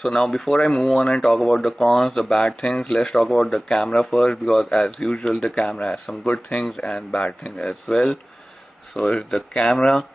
So now before I move on and talk about the cons, the bad things, let's talk about the camera first, because as usual the camera has some good things and bad things as well. So it's the camera.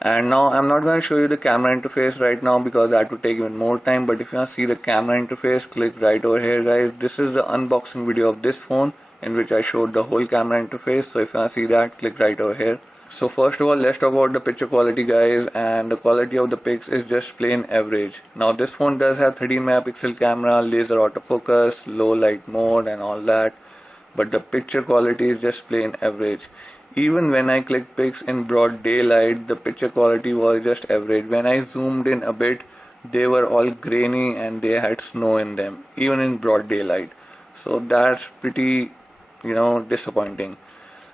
And now I'm not going to show you the camera interface right now because that would take even more time, but if you want to see the camera interface, click right over here, guys. This is the unboxing video of this phone in which I showed the whole camera interface. So if you want to see that, click right over here. So first of all, let's talk about the picture quality, guys, and the quality of the pics is just plain average. Now this phone does have 13 megapixel camera, laser autofocus, low light mode and all that, but the picture quality is just plain average. Even when I clicked pics in broad daylight, the picture quality was just average. When I zoomed in a bit, they were all grainy and they had snow in them, even in broad daylight. So that's pretty, disappointing.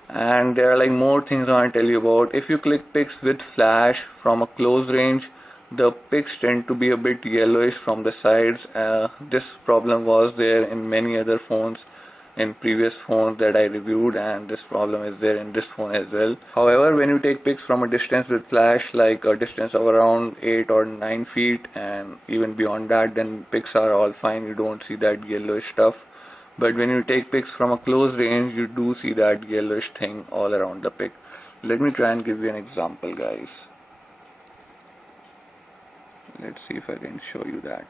And there are like more things I want to tell you about. If you click pics with flash from a close range, the pics tend to be a bit yellowish from the sides. This problem was there in many other phones, in previous phones that I reviewed, and this problem is there in this phone as well. However, when you take pics from a distance with flash, like a distance of around 8 or 9 feet and even beyond that, then pics are all fine. You don't see that yellowish stuff. But when you take pics from a close range, you do see that yellowish thing all around the pic. Let me try and give you an example, guys. Let's see if I can show you that.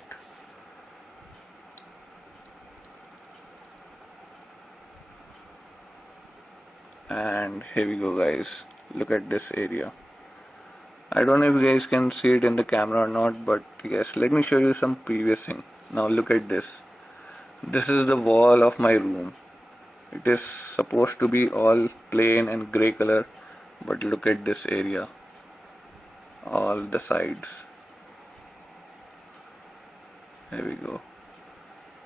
And here we go, guys. Look at this area. I don't know if you guys can see it in the camera or not, but yes, let me show you some previous thing. Now look at this. This is the wall of my room. It is supposed to be all plain and grey color, but look at this area, all the sides. There we go.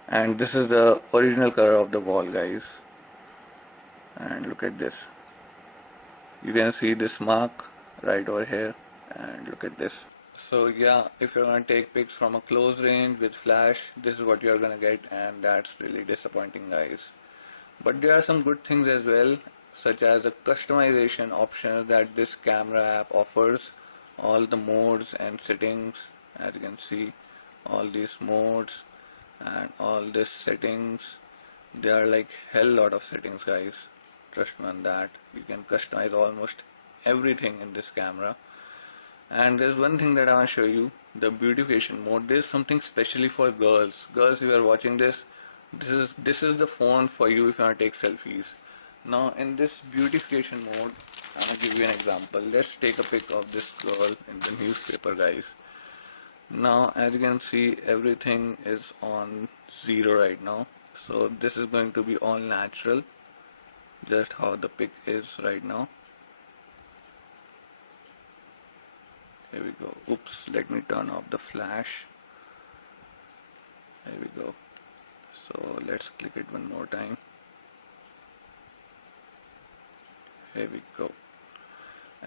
And this is the original color of the wall, guys. And look at this. You can see this mark right over here, and look at this. So yeah, if you're gonna take pics from a close range with flash, this is what you're gonna get, and that's really disappointing, guys. But there are some good things as well, such as the customization options that this camera app offers. All the modes and settings, as you can see, all these modes and all these settings, there are like hell lot of settings, guys. Trust me on that. You can customize almost everything in this camera. And there's one thing that I want to show you, the beautification mode. There's something specially for girls. Girls, if you are watching this, this is the phone for you if you want to take selfies. Now in this beautification mode, I'm going to give you an example. Let's take a pic of this girl in the newspaper, guys. Now as you can see, everything is on 0 right now. So this is going to be all natural, just how the pic is right now. Here we go. Oops, let me turn off the flash. There we go. So let's click it one more time. Here we go.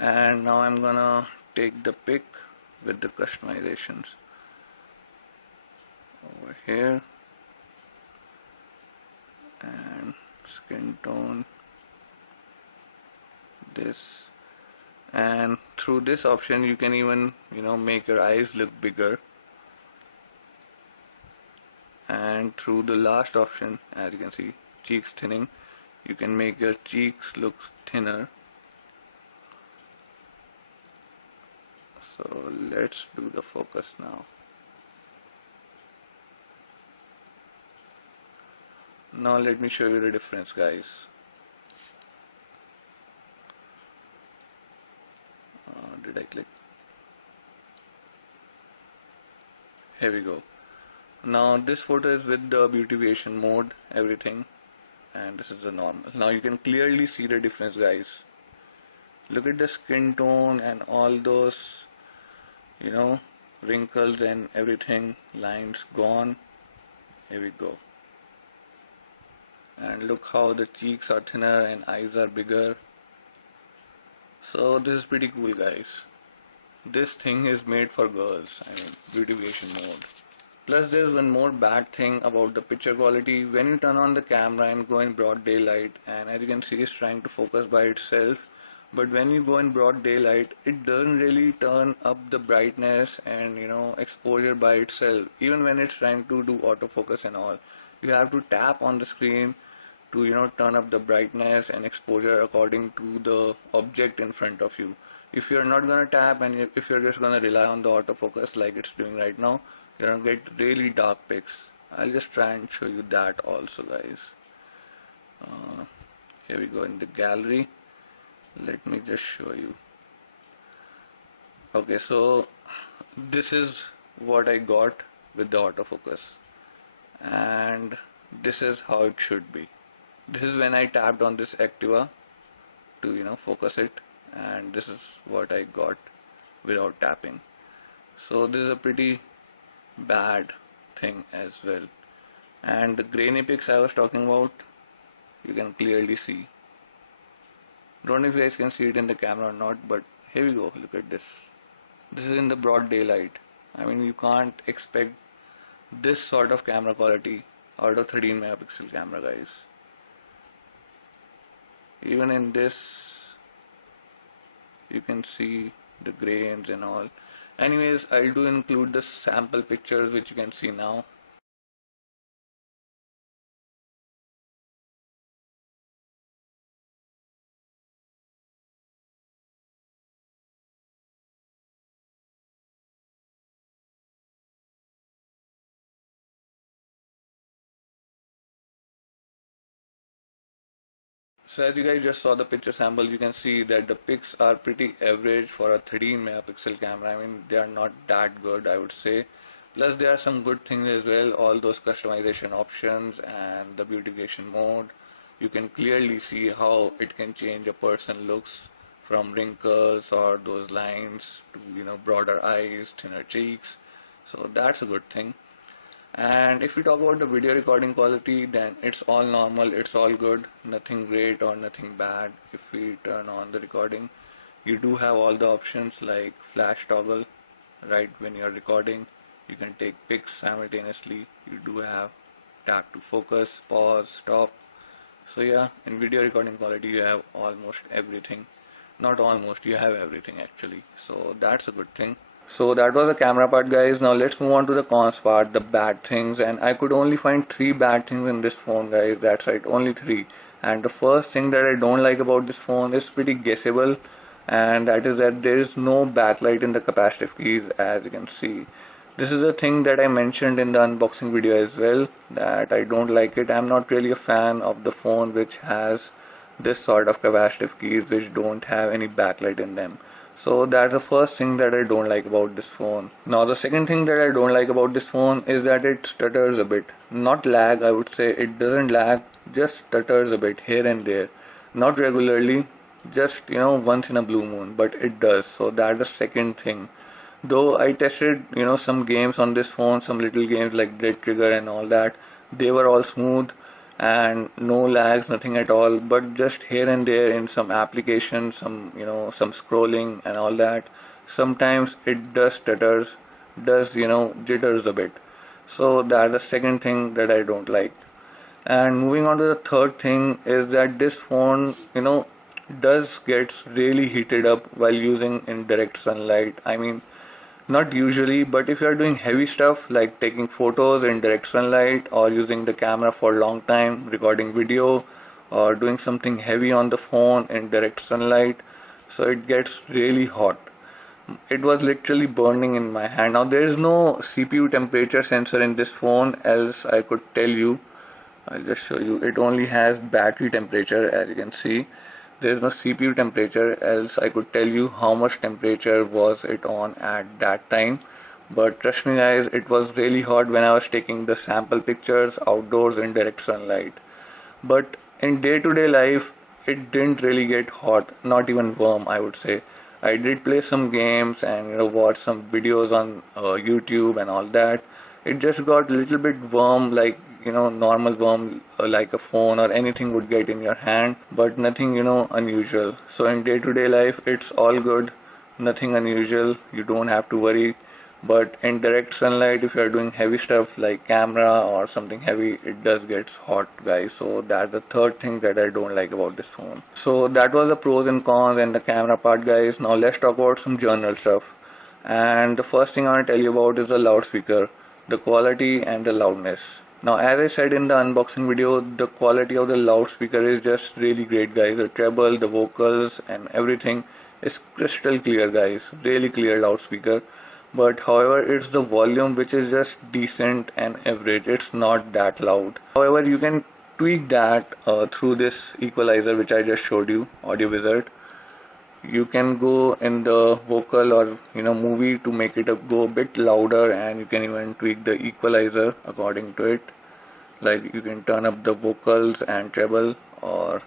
And now I'm gonna take the pic with the customizations over here, and skin tone, this, and through this option you can even make your eyes look bigger, and through the last option, as you can see, cheeks thinning, you can make your cheeks look thinner. So let's do the focus now. Now let me show you the difference, guys. Did I click? Here we go. Now this photo is with the beautification mode, everything, and this is the normal. Now you can clearly see the difference, guys. Look at the skin tone and all those wrinkles and everything, lines gone. Here we go. And look how the cheeks are thinner and eyes are bigger. So this is pretty cool, guys. This thing is made for girls, beautification mode. Plus there's one more bad thing about the picture quality. When you turn on the camera and go in broad daylight, and as you can see, it's trying to focus by itself, but when you go in broad daylight, it doesn't really turn up the brightness and exposure by itself. Even when it's trying to do autofocus and all, you have to tap on the screen to turn up the brightness and exposure according to the object in front of you. If you're not gonna tap, and if you're just gonna rely on the autofocus like it's doing right now, you're gonna get really dark pics. I'll just try and show you that also, guys. Here we go in the gallery. Let me just show you. Okay, so this is what I got with the autofocus, and this is how it should be. This is when I tapped on this Activa to focus it, and this is what I got without tapping. So this is a pretty bad thing as well. And the grainy pics I was talking about, you can clearly see. Don't know if you guys can see it in the camera or not, but here we go. Look at this. This is in the broad daylight. I mean, you can't expect this sort of camera quality out of 13 megapixel camera, guys. Even in this, you can see the grains and all. Anyways, I'll do include the sample pictures which you can see now. So as you guys just saw the picture sample, you can see that the pics are pretty average for a 13 megapixel camera. I mean, they are not that good, I would say. Plus there are some good things as well, all those customization options and the beautification mode. You can clearly see how it can change a person's looks, from wrinkles or those lines to broader eyes, thinner cheeks. So that's a good thing. And if we talk about the video recording quality, then it's all normal, it's all good, nothing great or nothing bad. If we turn on the recording, you do have all the options like flash toggle. Right when you're recording, you can take pics simultaneously. You do have tap to focus, pause, stop. So yeah, in video recording quality you have almost everything. Not almost, you have everything actually. So that's a good thing. So that was the camera part, guys. Now let's move on to the cons part, the bad things. And I could only find 3 bad things in this phone, guys. That's right, only 3. And the first thing that I don't like about this phone is pretty guessable, and that is that there is no backlight in the capacitive keys, as you can see. This is a thing that I mentioned in the unboxing video as well, that I don't like it. I'm not really a fan of the phone which has this sort of capacitive keys which don't have any backlight in them. So that's the first thing that I don't like about this phone. Now the second thing that I don't like about this phone is that it stutters a bit. Not lag, I would say. It doesn't lag, just stutters a bit here and there. Not regularly, just once in a blue moon, but it does. So that's the second thing. Though I tested some games on this phone, some little games like Dead Trigger and all that, they were all smooth and no lags, nothing at all. But just here and there in some applications, some some scrolling and all that, sometimes it does stutters, does jitters a bit. So that's the second thing that I don't like. And moving on to the third thing is that this phone does gets really heated up while using in direct sunlight. I mean, not usually, but if you are doing heavy stuff like taking photos in direct sunlight, or using the camera for a long time, recording video, or doing something heavy on the phone in direct sunlight, so it gets really hot. It was literally burning in my hand. Now there is no CPU temperature sensor in this phone, else I could tell you. I'll just show you. It only has battery temperature, as you can see. There is no CPU temperature, else I could tell you how much temperature was it on at that time. But trust me guys, it was really hot when I was taking the sample pictures outdoors in direct sunlight. But in day-to-day life, it didn't really get hot, not even warm, I would say. I did play some games and watch some videos on YouTube and all that. It just got a little bit warm, like normal warm, like a phone or anything would get in your hand, but nothing unusual. So in day-to-day life, it's all good, nothing unusual. You don't have to worry. but in direct sunlight, if you are doing heavy stuff like camera or something heavy, it does get hot, guys. So that's the third thing that I don't like about this phone. So that was the pros and cons and the camera part, guys. Now let's talk about some general stuff. And the first thing I want to tell you about is the loudspeaker, the quality and the loudness. Now, as I said in the unboxing video, the quality of the loudspeaker is just really great, guys. The treble, the vocals and everything is crystal clear, guys. Really clear loudspeaker. But however, it's the volume which is just decent and average. It's not that loud. However, you can tweak that through this equalizer which I just showed you, Audio Wizard. You can go in the vocal or movie to make it go a bit louder, and you can even tweak the equalizer according to it. Like you can turn up the vocals and treble, or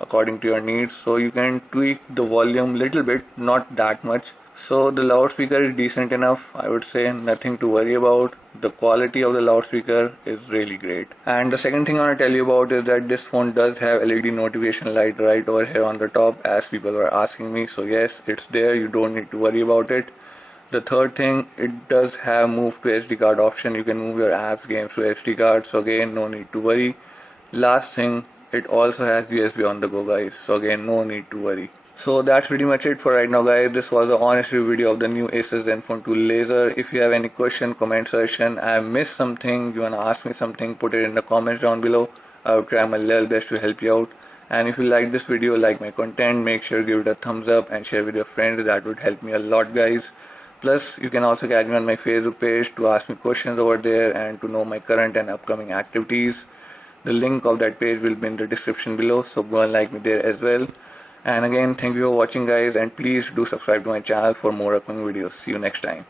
according to your needs. So you can tweak the volume little bit, not that much. So the loudspeaker is decent enough, I would say. Nothing to worry about. The quality of the loudspeaker is really great. And the second thing I want to tell you about is that this phone does have LED notification light right over here on the top, as people were asking me. So yes, it's there. You don't need to worry about it. The third thing, it does have move to SD card option. You can move your apps, games to SD card. So again, no need to worry. Last thing, it also has USB on the go, guys. So again, no need to worry. So that's pretty much it for right now, guys. This was the honest review video of the new Asus Zenfone 2 Laser. If you have any question, comment, suggestion, I missed something, you wanna ask me something, put it in the comments down below. I will try my level best to help you out. And if you like this video, like my content, make sure give it a thumbs up and share with your friends. That would help me a lot, guys. Plus, you can also catch me on my Facebook page to ask me questions over there and to know my current and upcoming activities. The link of that page will be in the description below, so go and like me there as well. And again, thank you for watching, guys, and please do subscribe to my channel for more upcoming videos. See you next time.